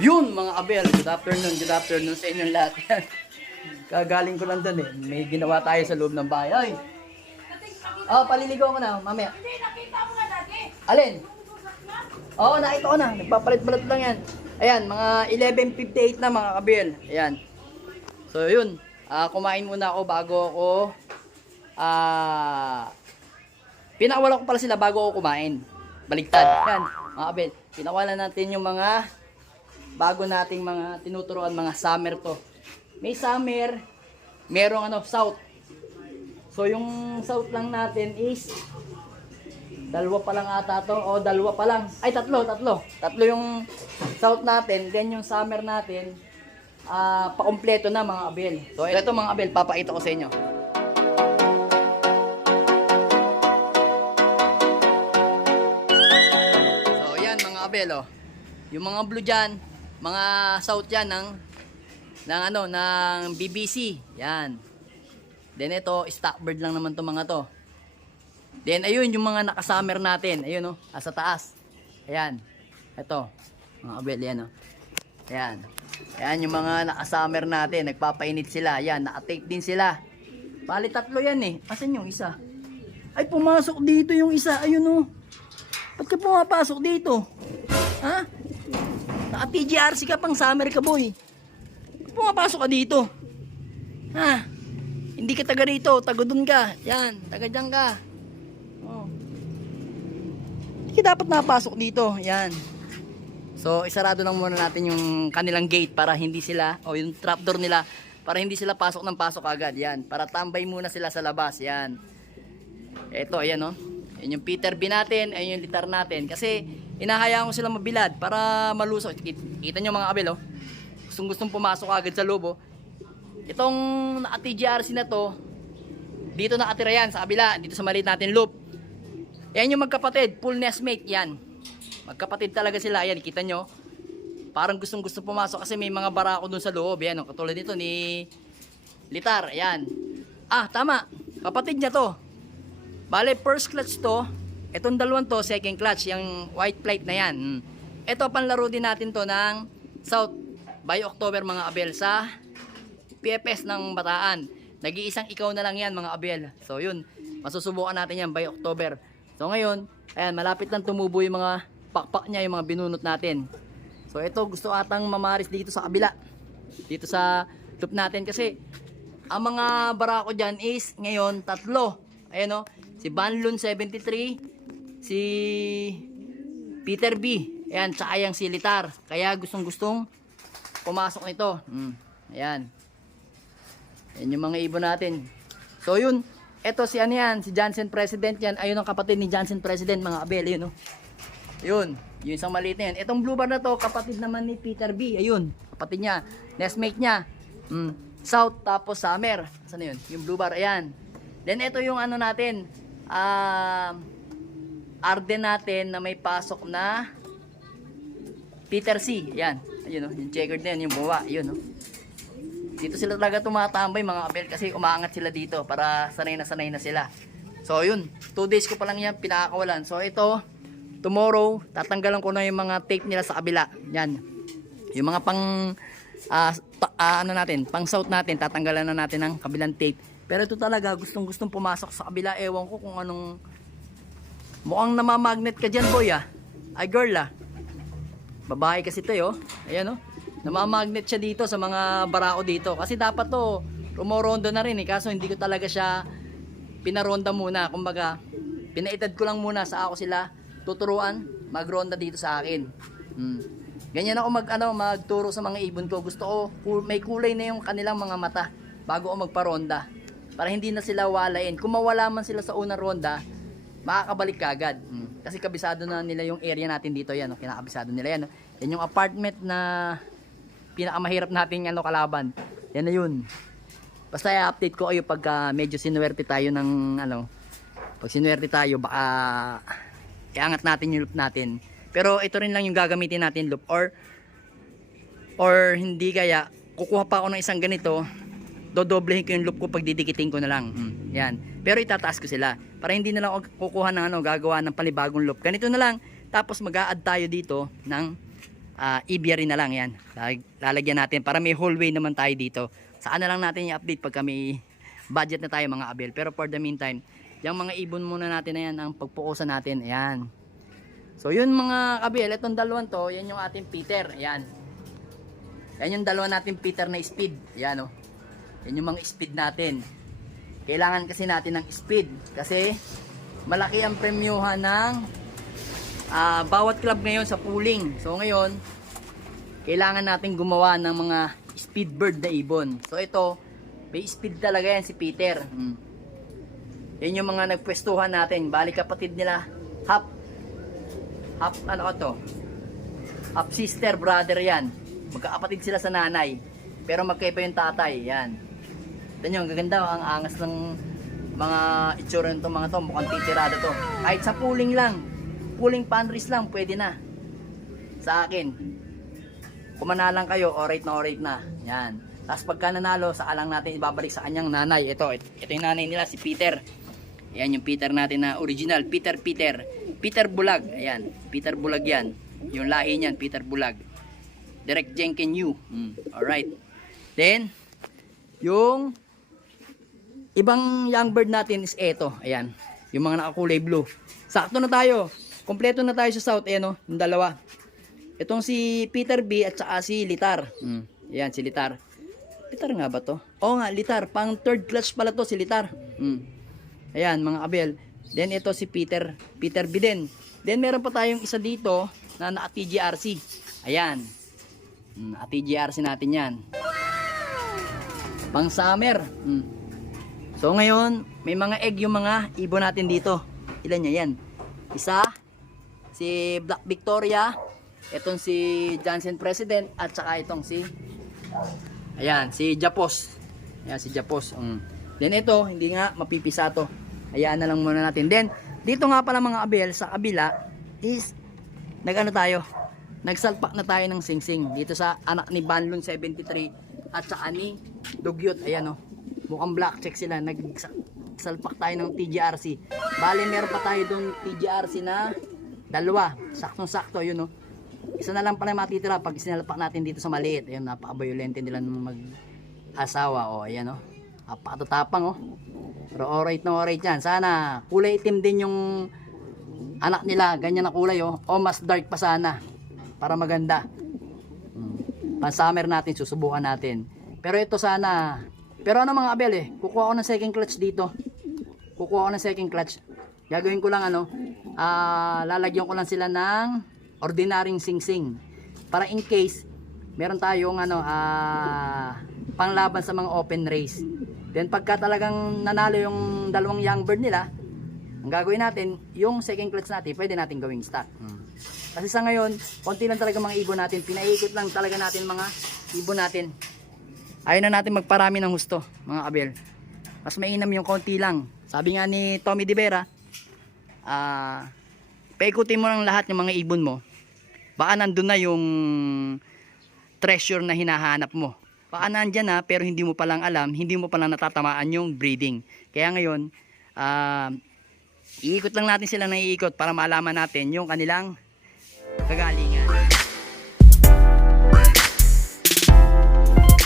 Yun mga abel, good afternoon, good afternoon sa inyong lahat. Yan. Kagaling ko lang dun eh. May ginawa tayo sa loob ng bahay. Ay! Oh, paliligaw ko na, mamaya. Hindi, nakita mo nga dati. Alin? Oo, nakita ko na. Nagpapalit-palit lang yan. Ayan, mga 11.58 na mga kabel. Ayan. So, yun. Ah, kumain muna ako bago ako ah pinakawalan ko pala sila bago ako kumain. Baligtad. Yan, mga kabel. Pinawalan natin yung mga bago nating mga tinuturuan mga summer to. May summer, merong ano, south. So, yung south lang natin is Dalawa pa lang ata to. O, dalawa pa lang. Ay, tatlo, tatlo. Tatlo yung south natin. Then yung summer natin, ah pakumpleto na mga abel. So, ito mga abel, papakita ko sa inyo. So, yan mga abel, oh. Yung mga blue dyan, mga south yan ng, ng ano, ng BBC. Yan. Then ito, stockbird lang naman to mga to. Then ayun yung mga nakasummer natin. Ayun oh, asa taas. Ayan. Ito. Mga abel yan oh. Ayan. Ayan yung mga nakasummer natin. Nagpapainit sila. Ayan, nakatape din sila. Bali tatlo yan eh. Asan yung isa? Ay, pumasok dito yung isa. Ayun oh. Ba't ka pumapasok dito? Ha? Naka-TGRC ka pang summer ka boy. Pumapasok ka dito. Ha? Hindi ka taga rito, taga dun ka. Yan, taga dyan ka. Oh. Hindi ka dapat napasok dito. Yan. So, isarado lang muna natin yung kanilang gate para hindi sila, o yung trapdoor nila, para hindi sila pasok ng pasok agad. Yan. Para tambay muna sila sa labas. Yan. Ito, ayan oh. Yan yung Peter B natin, ayan yung litar natin. Kasi, inahayaan ko sila mabilad para malusok. Kit- Kita nyo mga abel oh. Gustong gustong pumasok agad sa loob oh. Itong naka-TGRC na to, dito nakatira yan sa kabila, dito sa maliit natin loop. Yan yung magkapatid, full nestmate yan. Magkapatid talaga sila, yan, kita nyo. Parang gustong gusto pumasok kasi may mga barako dun sa loob. Yan, oh, katulad dito ni Litar, yan. Ah, tama, kapatid niya to. Bale, first clutch to. Itong dalawang to, second clutch, yung white plate na yan. Ito, panlaro din natin to ng South by October mga abel sa PFS ng Bataan. Nag-iisang ikaw na lang yan mga abel. So yun, masusubukan natin yan by October. So ngayon, ayan, malapit lang tumubo yung mga pakpak niya, yung mga binunot natin. So ito, gusto atang mamaris dito sa kabila. Dito sa loop natin kasi ang mga barako dyan is ngayon tatlo. Ayan o, si Banlun 73, si Peter B. Ayan, tsaka yung si Litar. Kaya gustong gustong pumasok nito. Mm, ayan. Yan yung mga ibon natin. So yun, eto si ano yan, si Johnson President yan. Ayun ang kapatid ni Johnson President, mga abel, yun oh. Yun, yung isang maliit na yan. Itong blue bar na to, kapatid naman ni Peter B. Ayun, kapatid niya, nestmate niya. Mm, South tapos Summer. Saan yun? Yung blue bar, ayan. Then ito yung ano natin, ah, Arden natin na may pasok na Peter C. Ayan, ayun oh, yung checkered na yan, yung buwa, yun oh. Dito sila talaga tumatambay mga abel kasi umaangat sila dito para sanay na sanay na sila. So yun, 2 days ko pa lang yan pinakakawalan. So ito, tomorrow, tatanggalan ko na yung mga tape nila sa kabila. Yan. Yung mga pang, ah, pa- ah, ano natin, pang south natin, tatanggalan na natin ng kabilang tape. Pero ito talaga, gustong gustong pumasok sa kabila. Ewan ko kung anong, mukhang namamagnet ka dyan boy ah. Ay girl ah. Babae kasi to yo. Ayan oh. Namamagnet siya dito sa mga barako dito. Kasi dapat to, rumorondo na rin eh. Kaso hindi ko talaga siya pinaronda muna. Kumbaga, pinaitad ko lang muna sa ako sila tuturuan magronda dito sa akin. Hmm. Ganyan ako mag ano, magturo sa mga ibon ko. Gusto ko may kulay na yung kanilang mga mata bago ako magparonda. Para hindi na sila walain. Kung mawala man sila sa unang ronda, makakabalik ka agad. Mm. Kasi kabisado na nila yung area natin dito yan, no? kinakabisado nila yan. No? Yan yung apartment na pinakamahirap natin ano kalaban. Yan na yun. Basta i-update ko kayo pagka medyo sinuwerte tayo ng ano, pag sinuwerte tayo baka iangat natin yung loop natin. Pero ito rin lang yung gagamitin natin loop or or hindi kaya kukuha pa ako ng isang ganito dodoblehin ko yung loop ko pag didikitin ko na lang. Mm, yan. Pero itataas ko sila. Para hindi na lang kukuha ng ano, gagawa ng palibagong loop. Ganito na lang. Tapos mag add tayo dito ng ah, aviary na lang yan. Lag- Lalagyan natin para may hallway naman tayo dito. Saan na lang natin i-update pag kami budget na tayo mga abel. Pero for the meantime, yung mga ibon muna natin na yan ang pagpukusan natin. Ayan. So yun mga kabel, itong dalawang to, yan yung ating Peter. Ayan. Yan yung dalawa natin Peter na speed. Ayan o. Yan yung mga speed natin. Kailangan kasi natin ng speed. Kasi malaki ang premyuhan ng ah, bawat club ngayon sa pooling. So ngayon, kailangan natin gumawa ng mga speed bird na ibon. So ito, may speed talaga yan si Peter. Hmm. Yan yung mga nagpwestuhan natin. Bali kapatid nila, half, half ano to, half sister brother yan. Magkakapatid sila sa nanay. Pero magkaiba yung tatay. Yan. Ito nyo, ang gaganda. Ang angas ng mga itsura nito mga to. Mukhang titirada to. Kahit sa pooling lang. Pooling panries lang, pwede na. Sa akin. Kumana lang kayo, alright na alright na. Yan. Tapos pagka nanalo, saka lang natin ibabalik sa kanyang nanay. Ito, ito, yung nanay nila, si Peter. Ayan yung Peter natin na original. Peter Peter. Peter Bulag. Ayan. Peter Bulag yan. Yung lahi niyan, Peter Bulag. Direct Jenkin U. Mm, alright. Then, yung ibang young bird natin is eto. Ayan. Yung mga nakakulay blue. Sakto na tayo. Kompleto na tayo sa south. Ayan o. Yung dalawa. Itong si Peter B at saka si Litar. Mm. Ayan, si Litar. Litar nga ba to? Oo nga, Litar. Pang third clutch pala to si Litar. Mm. Ayan, mga abel. Then ito si Peter. Peter B din. Then meron pa tayong isa dito na naka TGRC. Ayan. Mm, naka TGRC natin yan. Pang summer. Mm. So ngayon, may mga egg yung mga ibon natin dito. Ilan niya yan? Isa, si Black Victoria, itong si Johnson President, at saka itong si, ayan, si Japos. Ayan, si Japos. Mm. Then ito, hindi nga mapipisa to. Hayaan na lang muna natin. Then, dito nga pala mga abel, sa kabila, is, nag-ano tayo, nagsalpak na tayo ng singsing dito sa anak ni Banlon 73 at saka ni Dugyot. Ayan o. Mukhang black check sila. Nagsalpak tayo ng TGRC. Bali, meron pa tayo doon TGRC na dalawa. Saktong-sakto, yun o. Isa na lang pala matitira pag sinalpak natin dito sa maliit. Ayun, napaka-violente nila nung mag-asawa. O, ayan o. Napakatatapang o. Pero alright na alright yan. Sana kulay itim din yung anak nila. Ganyan na kulay o. O mas dark pa sana. Para maganda. Hmm. Pan-summer natin, susubukan natin. Pero ito sana. Pero ano mga abel eh. Kukuha ko ng second clutch dito. Kukuha ko ng second clutch. Gagawin ko lang ano. ah lalagyan ko lang sila ng ordinaryong sing-sing. Para in case meron tayong ano ah panglaban sa mga open race. Then pagka talagang nanalo yung dalawang young bird nila, ang gagawin natin, yung second clutch natin, pwede natin gawing stock. Kasi sa ngayon, konti lang talaga mga ibon natin. Pinaikot lang talaga natin mga ibon natin. Ayaw na natin magparami ng husto, mga kabel. Mas mainam yung konti lang. Sabi nga ni Tommy Di Vera, ah, paikutin mo lang lahat ng mga ibon mo. Baka nandun na yung treasure na hinahanap mo. Baka nandyan na pero hindi mo palang alam, hindi mo palang natatamaan yung breeding. Kaya ngayon, ah, iikot lang natin sila ng iikot para malaman natin yung kanilang kagalingan.